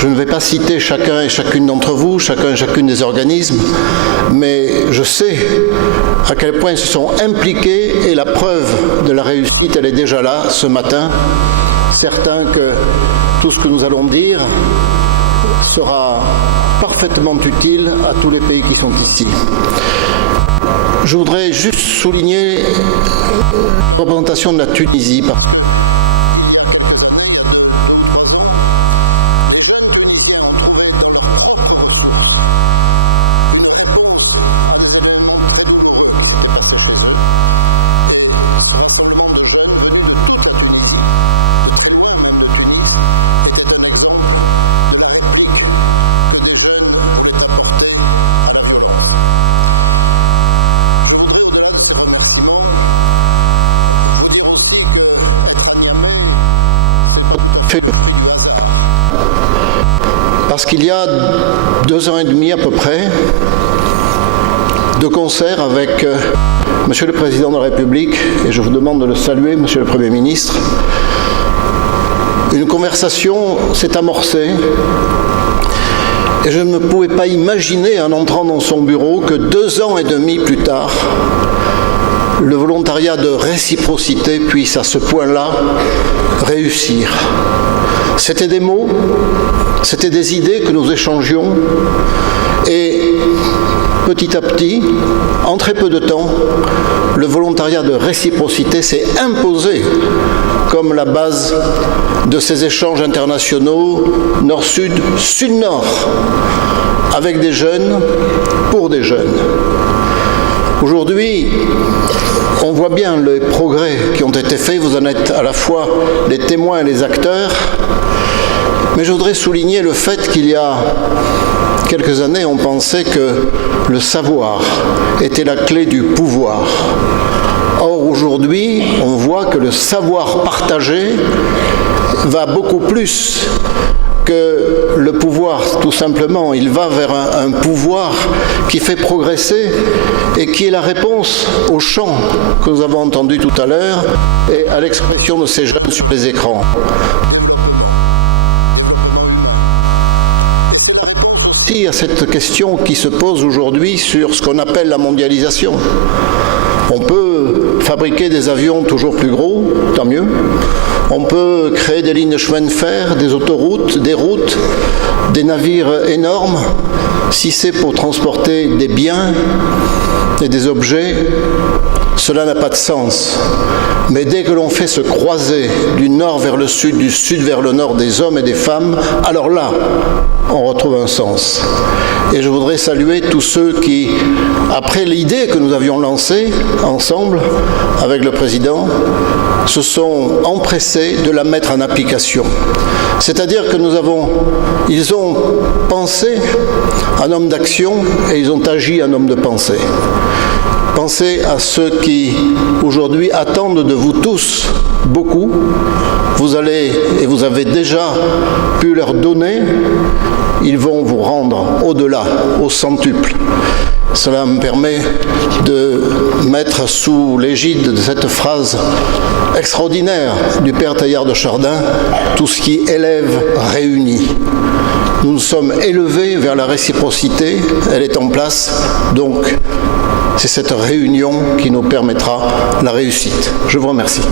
Je ne vais pas citer chacun et chacune d'entre vous, chacun et chacune des organismes, mais je sais à quel point ils se sont impliqués et la preuve de la réussite, elle est déjà là ce matin. Certain que tout ce que nous allons dire sera parfaitement utile à tous les pays qui sont ici. Je voudrais juste souligner la représentation de la Tunisie. Parce qu'il y a 2 ans et demi à peu près, de concert avec Monsieur le Président de la République, et je vous demande de le saluer, Monsieur le Premier ministre, une conversation s'est amorcée et je ne pouvais pas imaginer en entrant dans son bureau que 2 ans et demi plus tard, le volontariat de réciprocité puisse à ce point-là réussir. C'était des mots, c'était des idées que nous échangions et petit à petit, en très peu de temps, le volontariat de réciprocité s'est imposé comme la base de ces échanges internationaux nord-sud, sud-nord, avec des jeunes, pour des jeunes. Aujourd'hui, on voit bien les progrès qui ont été faits, vous en êtes à la fois les témoins et les acteurs, mais je voudrais souligner le fait qu'il y a quelques années, on pensait que le savoir était la clé du pouvoir. Or, aujourd'hui, on voit que le savoir partagé va beaucoup plus que le pouvoir, tout simplement. Il va vers un pouvoir qui fait progresser et qui est la réponse au chant que nous avons entendu tout à l'heure et à l'expression de ces jeunes sur les écrans. À cette question qui se pose aujourd'hui sur ce qu'on appelle la mondialisation. On peut fabriquer des avions toujours plus gros, tant mieux. On peut créer des lignes de chemin de fer, des autoroutes, des routes, des navires énormes. Si c'est pour transporter des biens et des objets, cela n'a pas de sens. Mais dès que l'on fait se croiser du nord vers le sud, du sud vers le nord des hommes et des femmes, alors là, on retrouve un sens. Et je voudrais saluer tous ceux qui, après l'idée que nous avions lancée ensemble avec le président, se sont empressés de la mettre en application. C'est-à-dire que ils ont pensé en homme d'action et ils ont agi en homme de pensée. Pensez à ceux qui, aujourd'hui, attendent de vous tous beaucoup. Vous allez, et vous avez déjà pu leur donner, ils vont vous rendre au-delà, au centuple. Cela me permet de mettre sous l'égide de cette phrase extraordinaire du Père Teilhard de Chardin, tout ce qui élève réunit. Nous nous sommes élevés vers la réciprocité, elle est en place, donc c'est cette réunion qui nous permettra la réussite. Je vous remercie.